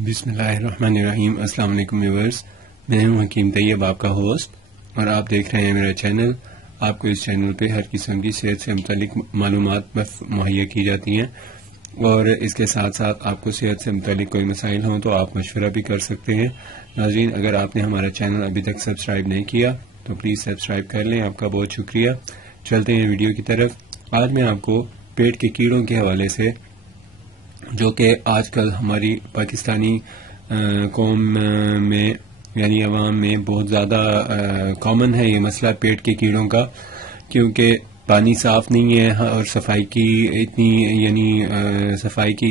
بسم اللہ الرحمن الرحیم۔ السلام علیکم ویورز، میں ہوں حکیم طیب، آپ کا ہوسٹ، اور آپ دیکھ رہے ہیں میرا چینل۔ آپ کو اس چینل پہ ہر قسم کی صحت سے متعلق معلومات مہیا کی جاتی ہیں، اور اس کے ساتھ ساتھ آپ کو صحت سے متعلق کوئی مسائل ہوں تو آپ مشورہ بھی کر سکتے ہیں۔ ناظرین، اگر آپ نے ہمارا چینل ابھی تک سبسکرائب نہیں کیا تو پلیز سبسکرائب کر لیں، آپ کا بہت شکریہ۔ چلتے ہیں ویڈیو کی طرف۔ آج میں آپ کو پیٹ کے کیڑوں کے حوالے سے، جو کہ آج کل ہماری پاکستانی قوم میں یعنی عوام میں بہت زیادہ کامن ہے یہ مسئلہ پیٹ کے کیڑوں کا، کیونکہ پانی صاف نہیں ہے اور صفائی کی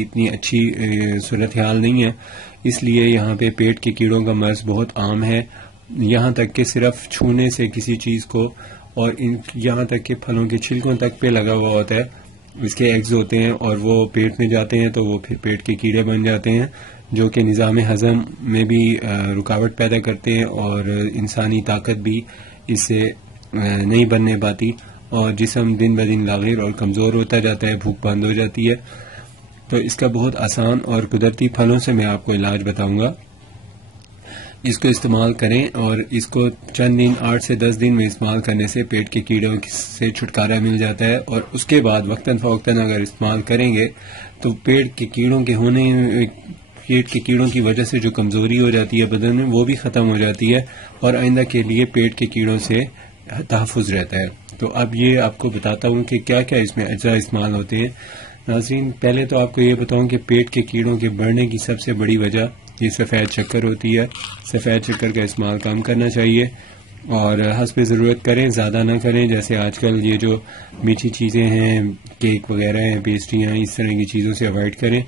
اتنی اچھی صورتحال نہیں ہے، اس لیے یہاں پہ پیٹ کے کیڑوں کا مرض بہت عام ہے، یہاں تک کہ صرف چھونے سے کسی چیز کو، اور یہاں تک کہ پھلوں کے چھلکوں تک پہ لگا ہوا ہوتا ہے، اس کے ایگز ہوتے ہیں اور وہ پیٹ میں جاتے ہیں تو وہ پھر پیٹ کے کیڑے بن جاتے ہیں، جو کہ نظام ہضم میں بھی رکاوٹ پیدا کرتے ہیں، اور انسانی طاقت بھی اس سے نہیں بننے پاتی، اور جسم دن بدن لاغر اور کمزور ہوتا جاتا ہے، بھوک بند ہو جاتی ہے۔ تو اس کا بہت آسان اور قدرتی پھلوں سے میں آپ کو علاج بتاؤں گا، اس کو استعمال کریں، اور اس کو چند دن 8 سے 10 دن میں استعمال کرنے سے پیٹ کے کیڑوں سے چھٹکارا مل جاتا ہے، اور اس کے بعد وقتاً فوقتاً اگر استعمال کریں گے تو پیٹ کے کیڑوں کی وجہ سے جو کمزوری ہو جاتی ہے بدن میں، وہ بھی ختم ہو جاتی ہے، اور آئندہ کے لیے پیٹ کے کیڑوں سے تحفظ رہتا ہے۔ تو اب یہ آپ کو بتاتا ہوں کہ کیا کیا اس میں اجزاء استعمال ہوتے ہیں۔ ناظرین، پہلے تو آپ کو یہ بتاؤں کہ پیٹ کے کیڑوں کے بڑھنے کی سب سے بڑی وجہ یہ سفید شکر ہوتی ہے۔ سفید شکر کا استعمال کم کرنا چاہیے، اور حسب ضرورت کریں، زیادہ نہ کریں۔ جیسے آج کل یہ جو میٹھی چیزیں ہیں، کیک وغیرہ ہیں، پیسٹریاں، اس طرح کی چیزوں سے اوائڈ کریں،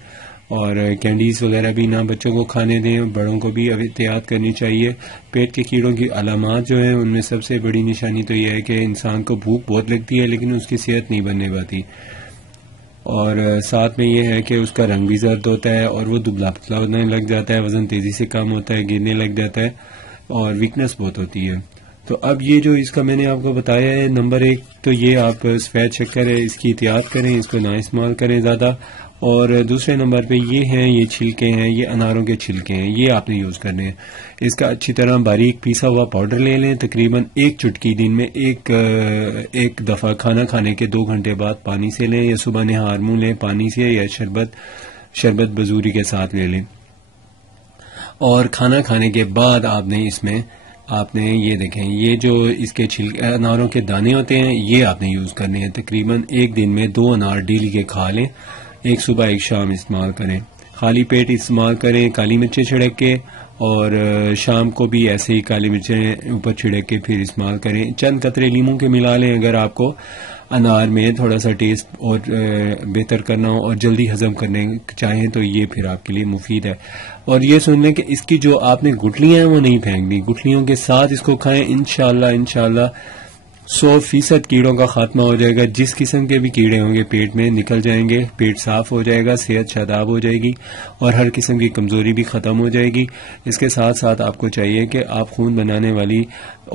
اور کینڈیز وغیرہ بھی نہ بچوں کو کھانے دیں، بڑوں کو بھی احتیاط کرنی چاہیے۔ پیٹ کے کیڑوں کی علامات جو ہیں، ان میں سب سے بڑی نشانی تو یہ ہے کہ انسان کو بھوک بہت لگتی ہے لیکن اس کی صحت نہیں بننے پاتی، اور ساتھ میں یہ ہے کہ اس کا رنگ بھی زرد ہوتا ہے، اور وہ دبلا پتلا ہونے لگ جاتا ہے، وزن تیزی سے کم ہوتا ہے، گرنے لگ جاتا ہے، اور ویکنس بہت ہوتی ہے۔ تو اب یہ جو اس کا میں نے آپ کو بتایا ہے، نمبر 1 تو یہ آپ سفید شکر ہے، اس کی احتیاط کریں، اس کو نہ استعمال کریں زیادہ، اور دوسرے نمبر پہ یہ چھلکے ہیں، یہ اناروں کے چھلکے ہیں، یہ آپ نے یوز کرنے ہیں۔ اس کا اچھی طرح باریک پیسا ہوا پاؤڈر لے لیں، تقریباً 1 چٹکی دن میں ایک دفعہ کھانا کھانے کے 2 گھنٹے بعد پانی سے لیں، یا صبح نہار منہ لیں پانی سے، یا شربت بزوری کے ساتھ لے لیں، اور کھانا کھانے کے بعد آپ نے یہ دیکھیں، یہ جو اس کے اناروں کے دانے ہوتے ہیں، یہ آپ نے یوز کرنے ہیں۔ تقریباً ایک دن میں 2 انار ڈیلی کے کھا لیں، ایک صبح ایک شام استعمال کریں، خالی پیٹ استعمال کریں، کالی مرچیں چھڑک کے، اور شام کو بھی ایسے ہی کالی مرچیں اوپر چھڑک کے پھر استعمال کریں۔ چند قطرے لیموں کے ملا لیں اگر آپ کو انار میں تھوڑا سا ٹیسٹ اور بہتر کرنا ہو اور جلدی ہضم کرنے چاہیں تو یہ پھر آپ کے لیے مفید ہے۔ اور یہ سن لیں کہ اس کی جو آپ نے گٹلیاں ہیں وہ نہیں پھینکنی، گٹلیوں کے ساتھ اس کو کھائیں، انشاءاللہ 100% کیڑوں کا خاتمہ ہو جائے گا۔ جس قسم کے بھی کیڑے ہوں گے پیٹ میں نکل جائیں گے، پیٹ صاف ہو جائے گا، صحت شاداب ہو جائے گی، اور ہر قسم کی کمزوری بھی ختم ہو جائے گی۔ اس کے ساتھ ساتھ آپ کو چاہیے کہ آپ خون بنانے والی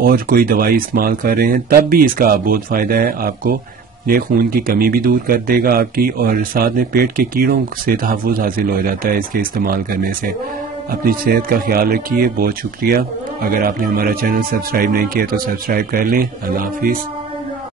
اور کوئی دوائی استعمال کر رہے ہیں تب بھی اس کا بہت فائدہ ہے، آپ کو یہ خون کی کمی بھی دور کر دے گا آپ کی، اور ساتھ میں پیٹ کے کیڑوں سے تحفظ حاصل ہو جاتا ہے اس کے استعمال کرنے سے۔ اپنی صحت کا خیال رکھیے، بہت شکریہ۔ اگر آپ نے ہمارا چینل سبسکرائب نہیں کیا تو سبسکرائب کر لیں۔ اللہ حافظ۔